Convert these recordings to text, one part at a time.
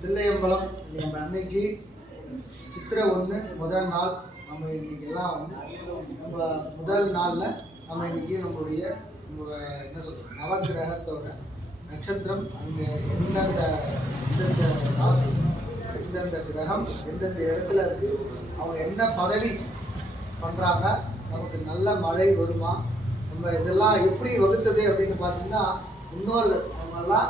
தில்லையம்பலம். இன்னைக்கு சித்திரை ஒன்று முதல் நாள் நம்ம இன்னைக்கு எல்லாம் வந்து நம்ம முதல் நாளில் நம்ம இன்னைக்கு நம்மளுடைய நம்ம என்ன சொல்கிறோம் நவகிரகத்தோட நட்சத்திரம் அங்கே எந்தெந்த எந்தெந்த ராசி எந்தெந்த கிரகம் எந்தெந்த இடத்துல இருக்குது அவங்க என்ன பதவி பண்ணுறாங்க நமக்கு நல்ல மழை வருமா நம்ம இதெல்லாம் எப்படி வகுத்தது அப்படின்னு பார்த்தீங்கன்னா முன்னோர்கள் அவங்கெல்லாம்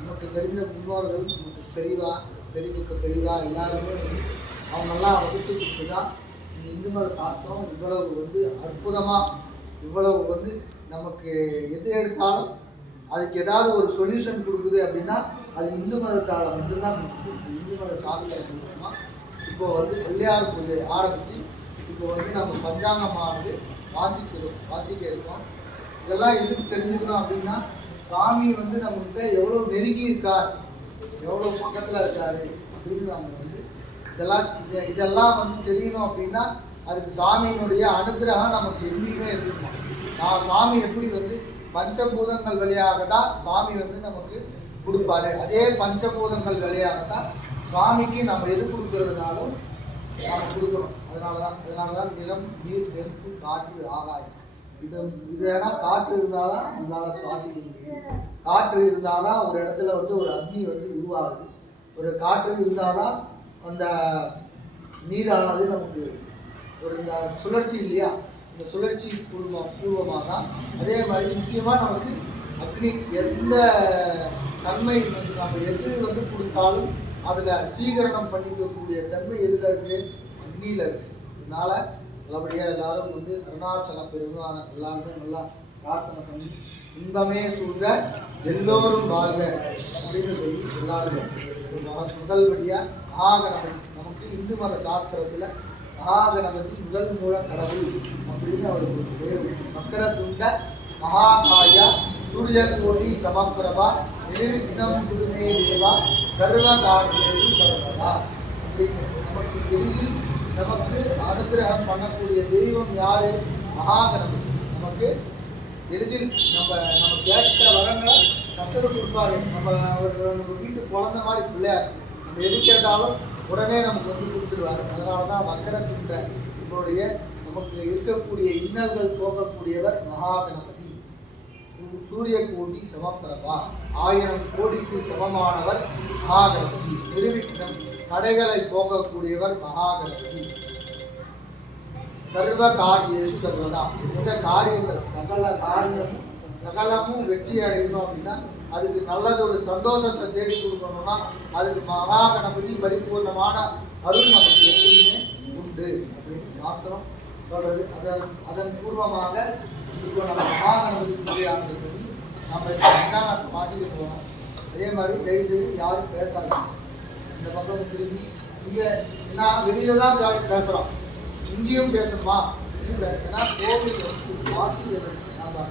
நமக்கு தெரிஞ்ச முன்னோர்கள் நமக்கு பெரியவா பெரியதுக்கு பெரியவா எல்லாருமே வந்து அவங்கெல்லாம் வகுத்து கொடுத்து தான் இந்த இந்து மத சாஸ்திரம் இவ்வளவு வந்து அற்புதமாக இவ்வளவு வந்து நமக்கு எது எடுத்தாலும் அதுக்கு ஏதாவது ஒரு சொல்யூஷன் கொடுக்குது அப்படின்னா அது இந்து மதத்தால் மட்டும்தான் இந்து மத சாஸ்திரம் மூலமாக இப்போ வந்து பிள்ளையார் பூஜை ஆரம்பித்து இப்போ வந்து நம்ம பஞ்சாங்கமானது வாசிக்கிறோம் வாசிக்க இருக்கோம். இதெல்லாம் எதுக்கு தெரிஞ்சுக்கணும் அப்படின்னா சாமி வந்து நம்மகிட்ட எவ்வளோ நெருங்கி இருக்கார் எவ்வளோ பக்கத்தில் இருக்கார் அப்படின்னு நம்ம வந்து இதெல்லாம் இதை இதெல்லாம் வந்து தெரியணும் அப்படின்னா அதுக்கு சாமியினுடைய அனுகிரகம் நமக்கு எங்கேயுமே இருக்கணும். நான் சாமி எப்படி வந்து பஞ்சபூதங்கள் வழியாக தான் சாமி வந்து நமக்கு கொடுப்பாரு. அதே பஞ்சபூதங்கள் வழியாக தான் சுவாமிக்கு நம்ம எது கொடுக்கறதுனாலும் நம்ம கொடுக்கணும். அதனால தான் அதனால தான் நிலம் நீர் நெருப்பு காற்று ஆகாயம். இது இது காற்று இருந்தால் தான் நம்மளால் சுவாசிக்க முடியும். காற்று இருந்தால் தான் ஒரு இடத்துல வந்து ஒரு அக்னி வந்து உருவாகுது. ஒரு காற்று இருந்தால் தான் அந்த நீரானது நமக்கு ஒரு இந்த சுழற்சி இல்லையா? இந்த சுழற்சி பூர்வம் பூர்வமாக தான் அதே மாதிரி முக்கியமாக நமக்கு அக்னி எந்த தன்மை வந்து நம்ம எது வந்து கொடுத்தாலும் அதில் ஸ்வீகரணம் பண்ணிக்கக்கூடிய தன்மை எதில் இருக்குது அக்னியில் இருக்கு. இதனால நல்லபடியாக எல்லாரும் வந்து அருணாச்சல பெருமான எல்லாருமே நல்லா பிரார்த்தனை பண்ணி இன்பமே சூழ்ந்த எல்லோரும் வாழ்க அப்படின்னு சொல்லி எல்லாருமே முதல்படியாக மக- மகாகணபதி நமக்கு இந்து மத சாஸ்திரத்தில் மகாகணபதி முதல் மூல கடவுள் அப்படின்னு அவருக்கு பேர். மக்கர துண்ட மகாகாயா சூரிய கோடி சமப்பிரபா நிர்விக்னம் குருமே தேவா சர்வ காரியேஷு சர்வதா அப்படின்னு நமக்கு எளிதில் நமக்கு அனுகிரகம் பண்ணக்கூடிய தெய்வம் யாரு? மகாகணபதி. நமக்கு எளிதில் நம்ம நம்ம கேட்ட வரங்களை கத்தர் கொடுப்பாரு. நம்ம நம்ம வீட்டு குழந்தை மாதிரி பிள்ளையார் நம்ம எது கேட்டாலும் உடனே நமக்கு வந்து கொடுத்துருவாரு. அதனால தான் மக்கரத்துன்ற நம்மளுடைய நமக்கு இருக்கக்கூடிய இன்னல்கள் போகக்கூடியவர் மகாகணபதி. சூரிய கோடி சமப்பிரபா. ஆயிரம் கோடிக்கு சமமானவர் மகாகணபதி. நிறுவிக்னம் தடைகளை போகக்கூடியவர் மகாகணபதி. சர்வ காரியேஷு சர்வதா. இந்த காரியங்கள்? சகல காரியமும் சகலமும் வெற்றி அடையணும் அப்படின்னா அதுக்கு நல்லது ஒரு சந்தோஷத்தை தேடி கொடுக்கணும்னா அதுக்கு மகாகணபதி பரிபூர்ணமான அருள் நமக்கு எப்பயுமே உண்டு அப்படின்னு சாஸ்திரம் சொல்றது. அதன் அதன் பூர்வமாக இப்போ நம்ம மகாகணபதி பூஜையானது பண்ணி நம்ம இந்த வாசிக்க போகிறோம் அதே மாதிரி தயவுசெய்து யாரும் பேசாதீங்க. இந்த பக்கத்தை திரும்பி இங்கே நான் வெளியில தான் பேசுகிறோம் இங்கேயும் பேசணுமா? ஏன்னா கோவில் பாசிட்டிவ் நம்ம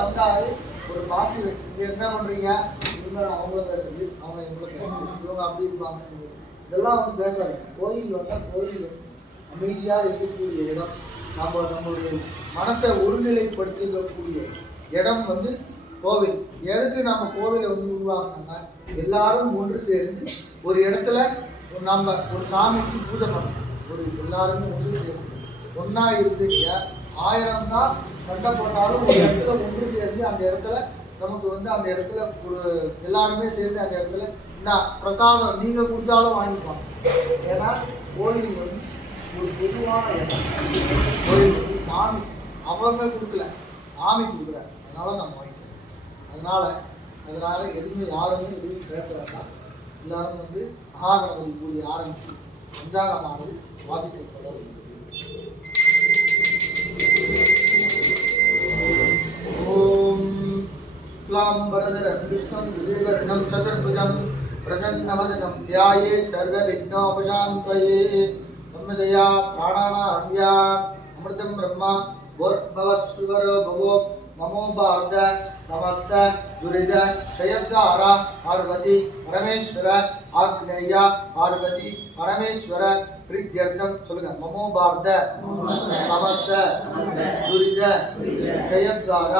வந்தாலே ஒரு பாசிட்டிவ் இங்கே என்ன பண்ணுறீங்க இவங்க அவங்கள பேசுறது அவங்க இவங்கள பேசுறது இவங்க அப்படி இருப்பாங்க. இதெல்லாம் வந்து பேசாது கோயில் வந்தால் கோயில் வந்து அமைதியாக இருக்கக்கூடிய இடம். நம்ம நம்மளுடைய மனசை ஒருநிலைப்படுத்திக்கக்கூடிய இடம் வந்து கோவில். எதுக்கு நம்ம கோவிலை வந்து உருவாக்கணும்னா எல்லாரும் ஒன்று சேர்ந்து ஒரு இடத்துல நம்ம ஒரு சாமிக்கு பூஜை பண்ணணும். ஒரு எல்லாருமே ஒன்று சேர்ந்து. ஒன்றா இருந்து ஆயிரம் தான் சண்டை போட்டாலும் ஒரு இடத்துல ஒன்று சேர்ந்து அந்த இடத்துல நமக்கு வந்து அந்த இடத்துல ஒரு எல்லாருமே சேர்ந்து அந்த இடத்துல இந்த பிரசாதம் நீங்கள் கொடுத்தாலும் வாங்கிப்பாங்க ஏன்னா கோயில் வந்து ஒரு பொதுவான இடம். கோயில் வந்து சாமி. அவங்க கொடுக்கல. சாமி கொடுக்குறாரு அதனால நம்ம வாங்கிக்கிறோம் அதனால அதனால எதுவுமே யாருமே எதுவும் பேச வேண்டாம் எல்லாரும் வந்து மகாகணபதி பூஜை ஆரம்பிச்சு பஞ்சாங்கமானது வாசிக்கப்பட ஓம் शुक्लाम्बरधरं विष्णुं विजयवर्णं चतुर्भुजं प्रसन्नवदनं ध्याये सर्वविघ्नोपशान्तये संविदया प्राणानाम्या अमृतं ब्रह्म भोर्भवस्वरो भवो ಮಮೋಬಾರ್ಧ ಸಮಸ್ತ ದುರಿದ ಕ್ಷಯದ್ಗಾರ ಪಾರ್ವತಿ ಪರಮೇಶ್ವರ ಆಗ್ನೇಯ ಪಾರ್ವತಿ ಪರಮೇಶ್ವರ ಪ್ರೀತ್ಯರ್ಥಂ சொல்லுங்க ಮಮೋಬಾರ್ಧ ಸಮಸ್ತ ದುರಿದ ಕ್ಷಯದ್ಗಾರ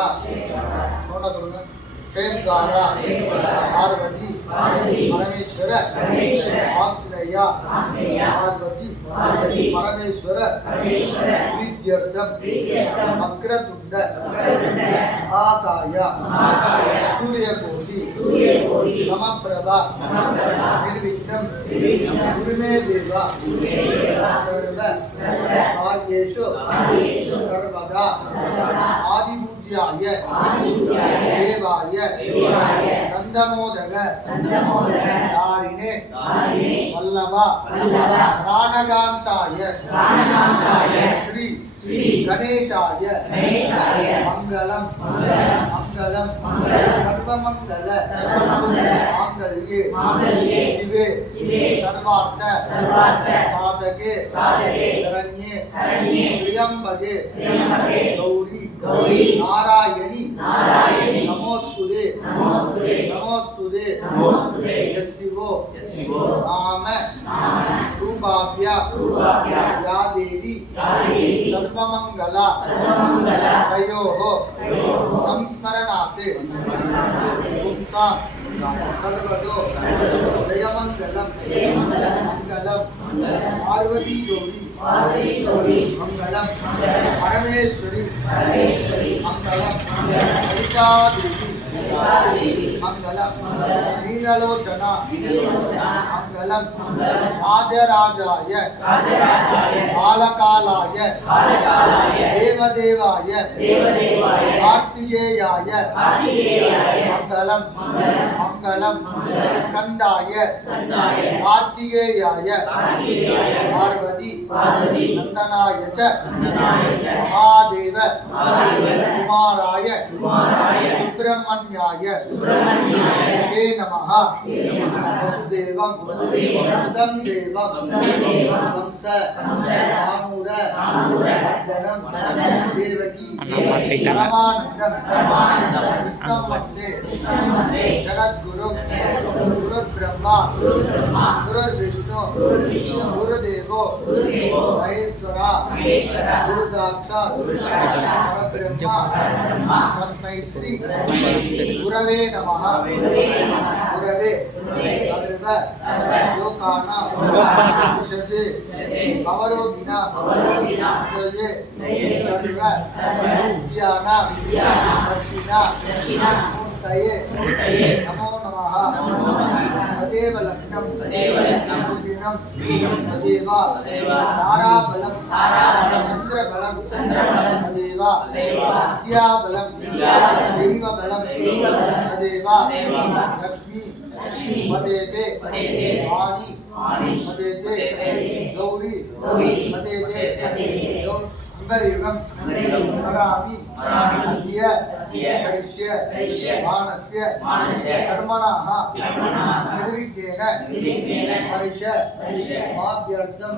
ಸೋಣ சொல்லுங்க ಕ್ಷಯದ್ಗಾರ ಪಾರ್ವತಿ ಪರಮೇಶ್ವರ ಆಗ್ನೇಯ ಪಾರ್ವತಿ பரமேஸ்வர. பிரீத்யர்த்தம் வக்ரதுண்ட. ஆகாய. சூரியகோடி. சமப்பிரபா. நிர்விக்னம் குருமே தேவா சர்வ. காரியேஷு சர்வதா. ஆதித்யாய தேவாய நந்தமோதக தாரிணே வல்லவா பிராணகாந்தாய ஸ்ரீ கணேசாய மங்களம் மங்களம் மங்களம் சர்வமங்கல மாங்கல்யே சிவே சர்வார்த்த சாதகே சரண்யே பிரியம்பகே கௌரி நாராயணி நமோஸ்துதே நமோஸ்துதே யசிவோ நாம ரூபாபியா या देवी सर्वमङ्गला तयोः संस्मरणात् पुंसां सर्वतो जयमङ्गलं मङ्गलं पार्वती गौरी मङ्गलं परमेश्वरी मङ्गलं ललितादेवी மங்களம் நீலலோச்சனா. மங்களம். ராஜராஜாய. பாலகாலாய. தேவதேவாய. கார்த்திகேயாய. மங்களம். மங்களம் ஸ்கந்தாய. கார்த்திகேயாய பார்வதி. நந்தனாய மகாதேவ. குமாராய. சுப்பிரமணியாய. நமஹா. वसुदेवं सुदं देवं गुरुदेवो महेश्वरा गुरु साक्षात् परब्रह्मा तस्मै श्री गुरवे नमः। गुरवे सर्व लोकानां विषजे भवरोगिणां जये सर्व विद्यानां दक्षिणा। मूर्तये नमो नमः। तदेव लग्नं। सुदिनं तदेव। ताराबलं। चन्द्रबलं तदेव। विद्याबलं। दैवबलं। तदेव। लक्ष्मी। पदेते वाणी पदेते गौरी पदेते अम्बरयुगं स्मरामि अद्य करिष्य मानस्य कर्मणाः निर्विघ्नेन परिश समाप्यर्थम्